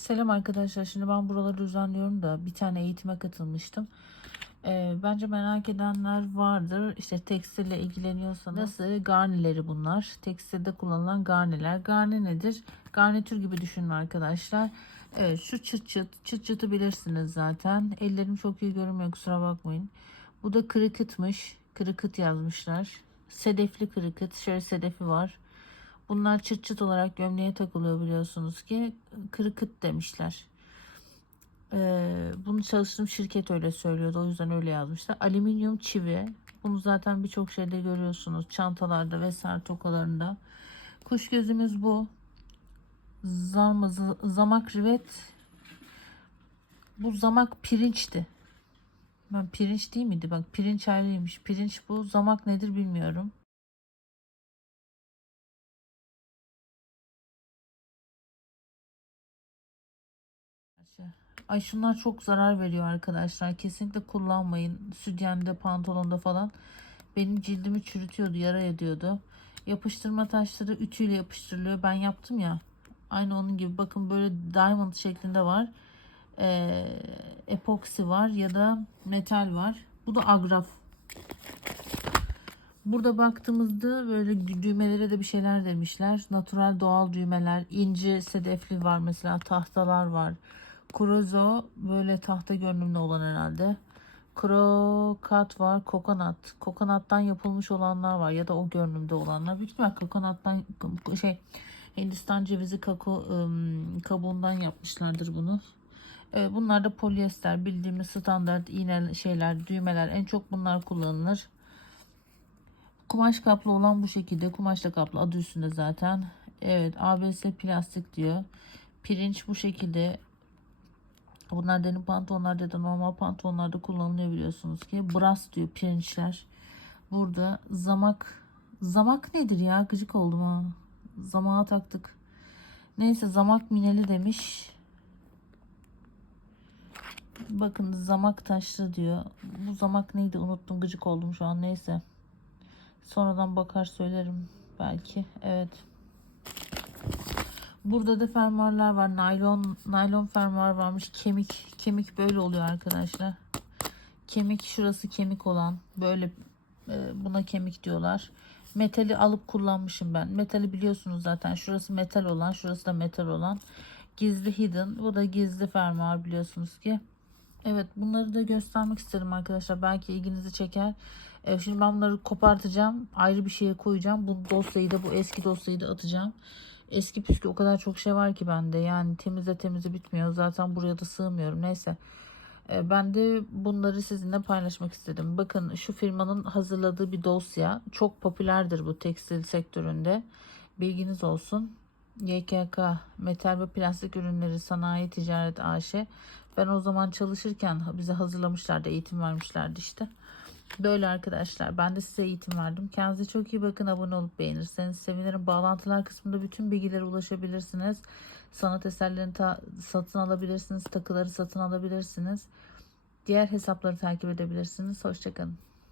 Selam arkadaşlar. Şimdi ben buraları düzenliyorum da bir tane eğitime katılmıştım. Ee, bence merak edenler vardır. İşte tekstille ilgileniyorsanız nasıl garnileri bunlar. Tekstilde kullanılan garniler. Garni nedir? Garnitür gibi düşünün arkadaşlar. Evet şu çıt çıt. Çıt çıtı bilirsiniz zaten. Ellerim çok iyi görünmüyor kusura bakmayın. Bu da kırıkıtmış. Kırıkıt yazmışlar. Sedefli kırıkıt. Şöyle sedefi var. Bunlar çıt çıt olarak gömleğe takılıyor biliyorsunuz ki. Kırıkıt demişler. Ee, bunu çalıştığım şirket öyle söylüyordu. O yüzden öyle yazmışlar. Alüminyum çivi. Bunu zaten birçok şeyde görüyorsunuz. Çantalarda vesaire tokalarında. Kuş gözümüz bu. Zam, zamak rivet. Bu zamak pirinçti. Ben pirinç değil miydi? Bak pirinç ayrıymış. Pirinç bu. Zamak nedir bilmiyorum. Ay şunlar çok zarar veriyor arkadaşlar. Kesinlikle kullanmayın. Sütyende, pantolonda falan. Benim cildimi çürütüyordu, yara ediyordu. Yapıştırma taşları ütüyle yapıştırılıyor. Ben yaptım ya. Aynı onun gibi. Bakın böyle diamond şeklinde var. Ee, epoksi var ya da metal var. Bu da agraf. Burada baktığımızda böyle dü- düğmelere de bir şeyler demişler. Natural doğal düğmeler, ince sedefli var mesela tahtalar var. Kurozo böyle tahta görünümlü olan herhalde. Krokat var, kokonat. Kokonattan yapılmış olanlar var ya da o görünümde olanlar. Büyük ihtimal kokonattan şey Hindistan cevizi kako kabuğundan yapmışlardır bunu. Evet, bunlar da polyester bildiğimiz standart iğne şeyler, düğmeler en çok bunlar kullanılır. Kumaş kaplı olan bu şekilde. Kumaşla kaplı adı üstünde zaten. Evet ABS plastik diyor. Pirinç bu şekilde. Bunlar denim pantolonlarda da normal pantolonlarda kullanılıyor biliyorsunuz ki. Brass diyor pirinçler. Burada zamak. Zamak nedir ya? Gıcık oldum ha. Zamağa taktık. Neyse zamak mineli demiş. Bakın zamak taşlı diyor. Bu zamak neydi unuttum gıcık oldum şu an neyse. Sonradan bakar söylerim belki. Evet. Burada da fermuarlar var. Naylon naylon fermuar varmış. Kemik kemik böyle oluyor arkadaşlar. Kemik şurası kemik olan böyle e, buna kemik diyorlar. Metali alıp kullanmışım ben. Metali biliyorsunuz zaten. Şurası metal olan, şurası da metal olan. Gizli hidden. Bu da gizli fermuar biliyorsunuz ki. Evet bunları da göstermek istedim arkadaşlar. Belki ilginizi çeker. Ee, şimdi ben bunları kopartacağım. Ayrı bir şeye koyacağım. Bu dosyayı da bu eski dosyayı da atacağım. Eski püskü o kadar çok şey var ki bende. Yani temizle temizle bitmiyor. Zaten buraya da sığmıyorum. Neyse. Ee, ben de bunları sizinle paylaşmak istedim. Bakın şu firmanın hazırladığı bir dosya. Çok popülerdir bu tekstil sektöründe. Bilginiz olsun. YKK Metal ve Plastik Ürünleri Sanayi Ticaret AŞ. Ben o zaman çalışırken bize hazırlamışlardı, eğitim vermişlerdi işte. Böyle arkadaşlar. Ben de size eğitim verdim. Kendinize çok iyi bakın. Abone olup beğenirseniz sevinirim. Bağlantılar kısmında bütün bilgilere ulaşabilirsiniz. Sanat eserlerini ta- satın alabilirsiniz. Takıları satın alabilirsiniz. Diğer hesapları takip edebilirsiniz. Hoşçakalın.